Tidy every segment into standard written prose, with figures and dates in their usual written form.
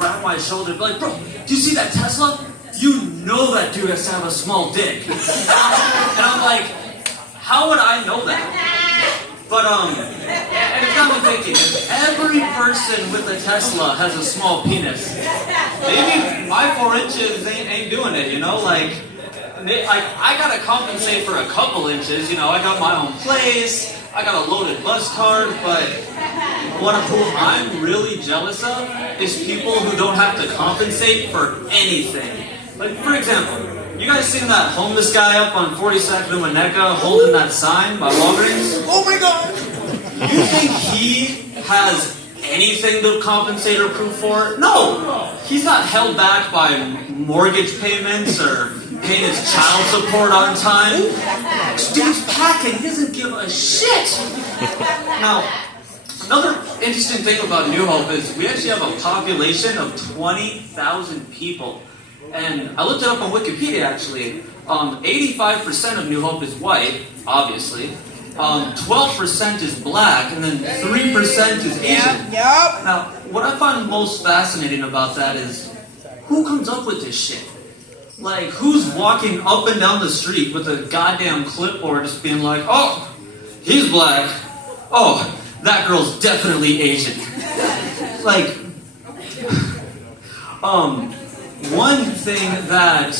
grab my shoulder, be like, bro, do you see that Tesla? You know that dude has to have a small dick. And I'm like, how would I know that? But, and it got me thinking, if every person with a Tesla has a small penis, maybe my 4 inches ain't doing it, you know? Like, I gotta compensate for a couple inches, you know? I got my own place, I got a loaded bus card, but who I'm really jealous of is people who don't have to compensate for anything. Like, for example, you guys seen that homeless guy up on 42nd and Winnetka holding that sign by Walgreens? Oh my god! You think he has anything to compensate or prove for? No! He's not held back by mortgage payments or paying his child support on time. Dude's packing, he doesn't give a shit! Now, another interesting thing about New Hope is we actually have a population of 20,000 people. And I looked it up on Wikipedia, actually. 85% of New Hope is white, obviously. 12% is black, and then 3% is Asian. Now, what I find most fascinating about that is, who comes up with this shit? Like, who's walking up and down the street with a goddamn clipboard just being like, oh, he's black. Oh, that girl's definitely Asian. Like, one thing that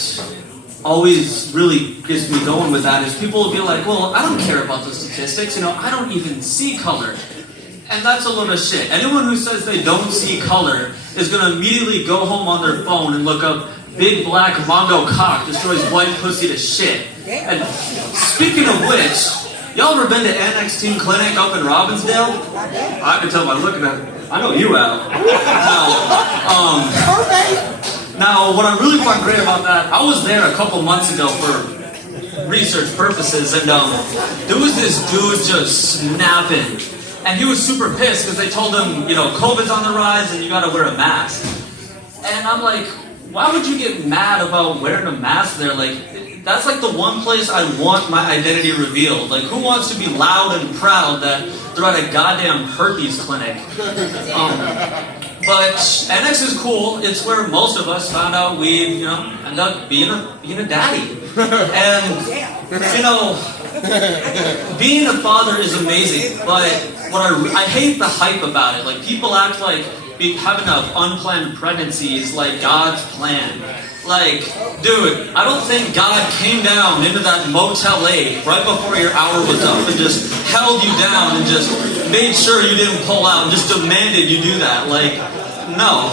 always really gets me going with that is people will be like, well, I don't care about the statistics, you know, I don't even see color. And that's a load of shit. Anyone who says they don't see color is going to immediately go home on their phone and look up big black Mongo cock destroys white pussy to shit. And speaking of which, y'all ever been to Annex Teen Clinic up in Robbinsdale? I can tell by looking at it. I know you have. Now, what I really find great about that, I was there a couple months ago for research purposes, and there was this dude just snapping. And he was super pissed because they told him, you know, COVID's on the rise and you gotta wear a mask. And I'm like, why would you get mad about wearing a mask there? Like, that's like the one place I want my identity revealed. Like, who wants to be loud and proud that they're at a goddamn herpes clinic? But NX is cool. It's where most of us found out we, you know, end up being a daddy. And, you know, being a father is amazing, but what I hate the hype about it. Like, people act like having an unplanned pregnancy is like God's plan. Like, dude, I don't think God came down into that Motel 8 right before your hour was up and just held you down and just made sure you didn't pull out and just demanded you do that. Like, no.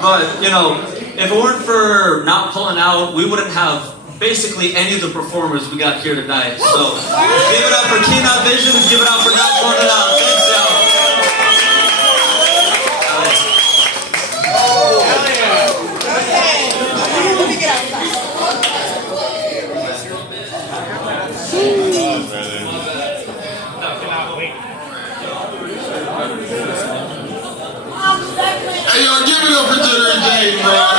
But, you know, if it weren't for not pulling out, we wouldn't have basically any of the performers we got here tonight. So, give it up for Keynote Visions, give it up for not pulling it out. Thanks, y'all. Hey, y'all, give it up for Jaiden, bro.